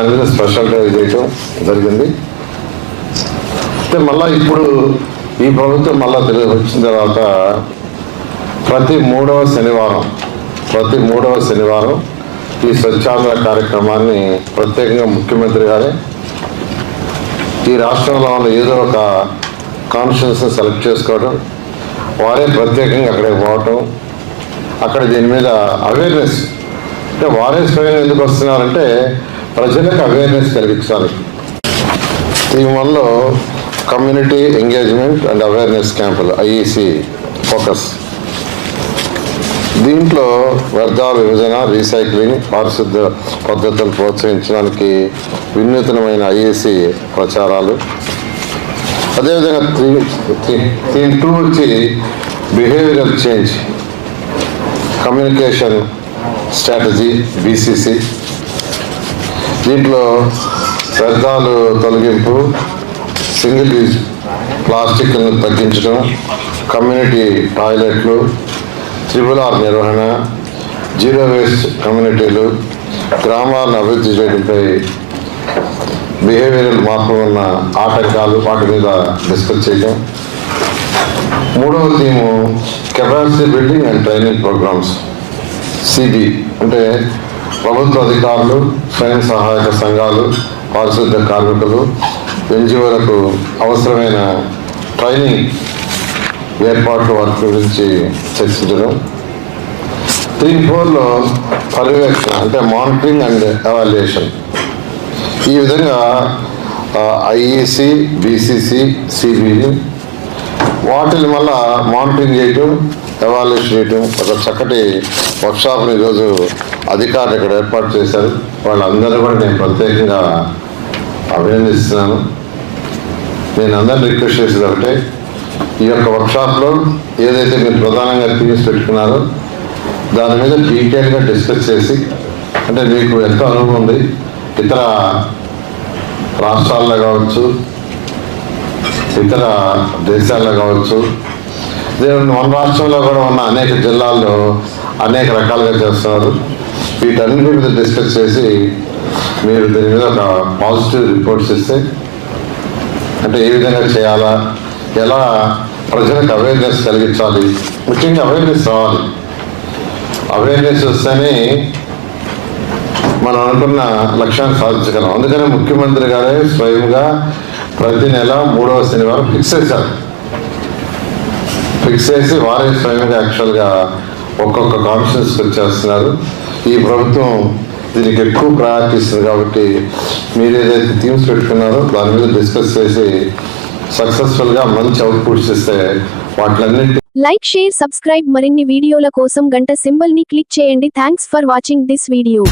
ఆయన మీద special drive చేయటం జరిగింది. అయితే మళ్ళీ ఇప్పుడు ఈ ప్రభుత్వం మళ్ళీ తెలుగు వచ్చిన తర్వాత ప్రతి మూడవ శనివారం ప్రతి మూడవ శనివారం ఈ స్వచ్ఛాంధ్ర కార్యక్రమాన్ని ప్రత్యేకంగా ముఖ్యమంత్రి గారే ఈ రాష్ట్రంలో ఉన్న ఏదో ఒక కాన్స్టిట్యూన్స్ సెలెక్ట్ చేసుకోవడం వారే ప్రత్యేకంగా అక్కడికి పోవటం అక్కడ దీని మీద అవేర్నెస్ అంటే వారే స్వయంగా ఎందుకు వస్తున్నారంటే ప్రజలకు అవేర్నెస్ కలిగించాలి. ఈ మనలో కమ్యూనిటీ ఎంగేజ్మెంట్ అండ్ అవేర్నెస్ క్యాంపులు ఐఈసి ఫోకస్ దీంట్లో వ్యర్థాల విభజన రీసైక్లింగ్ పారిశుద్ధ పద్ధతులు ప్రోత్సహించడానికి వినూతనమైన ఐఏసి ప్రచారాలు. అదేవిధంగా థీమ్ టూ వచ్చి behavioural change communication strategy BCC దీంట్లో వ్యర్థాలు తొలగింపు సింగిల్ యూజ్ ప్లాస్టిక్ను తగ్గించడం కమ్యూనిటీ టాయిలెట్లు త్రిబుల్ ఆర్ నిర్వహణ జీరో వేస్ట్ కమ్యూనిటీలు గ్రామాలను అభివృద్ధి చేయడంపై బిహేవియరల్ మార్పు ఉన్న ఆటంకాలు వాటి మీద డిస్కస్ చేయడం మూడవ theme capacity building and training programmes CB. అంటే ప్రభుత్వ అధికారులు స్వయం సహాయక సంఘాలు పారిశుద్ధ్య కార్మికులు ఎన్జిఓలకు అవసరమైన ట్రైనింగ్ ఏర్పాట్లు వాటి గురించి చర్చించడం. త్రీ ఫోర్లో పర్యవేక్షణ అంటే మానిటరింగ్ అండ్ ఎవాల్యుయేషన్. ఈ విధంగా ఐఈసి బీసీసీ సిబిని వాటిని మళ్ళా మానిటరింగ్ చేయటం ఎవాల్యుయేషన్ చేయటం ఒక చక్కటి వర్క్షాప్ని ఈరోజు అధికారులు ఇక్కడ ఏర్పాటు చేశారు. వాళ్ళందరూ కూడా నేను ప్రత్యేకంగా అభినందిస్తున్నాను. నేను అందరిని రిక్వెస్ట్ చేసేది ఒకటే ఈ యొక్క వర్క్షాప్లో ఏదైతే మీరు ప్రధానంగా థీమ్స్ పెట్టుకున్నారో దాని మీద డీటెయిల్గా డిస్కస్ చేసి అంటే మీకు ఎంతో అనుభవం ఉంది. ఇతర రాష్ట్రాల్లో కావచ్చు ఇతర దేశాల్లో కావచ్చు దేవుని మన రాష్ట్రంలో కూడా ఉన్న అనేక జిల్లాల్లో అనేక రకాలుగా చేస్తున్నారు. వీటన్నిటి మీద డిస్కస్ చేసి మీరు దీని మీద ఒక పాజిటివ్ రిపోర్ట్స్ ఇస్తే అంటే ఏ విధంగా చేయాలా ఎలా ప్రజలకు అవేర్నెస్ కలిగించాలి ముఖ్యంగా అవేర్నెస్ రావాలి. అవేర్నెస్ వస్తేనే మనం అనుకున్న లక్ష్యాన్ని సాధించగలం. అందుకనే ముఖ్యమంత్రి గారే స్వయంగా ప్రతి నెల మూడవ శనివారం ఫిక్స్ చేశారు. ఫిక్స్ చేసి వారే స్వయంగా యాక్చువల్గా ఒక్కొక్క కాన్ఫరెన్స్కి వచ్చేస్తున్నారు. ఈ ప్రభుత్వం దీనికి ఎక్కువ ప్రయారిటీ ఇస్తుంది కాబట్టి మీరు ఏదైతే థీమ్స్ పెట్టుకున్నారో దాని మీద డిస్కస్ చేసి సక్సెస్ఫుల్గా మంచి అవుట్పుట్స్ ఇస్తే వాటిలన్నింటి లైక్ షేర్ సబ్స్క్రైబ్ మరిన్ని వీడియోల కోసం గంట సింబల్ని క్లిక్ చేయండి. Thanks for watching this video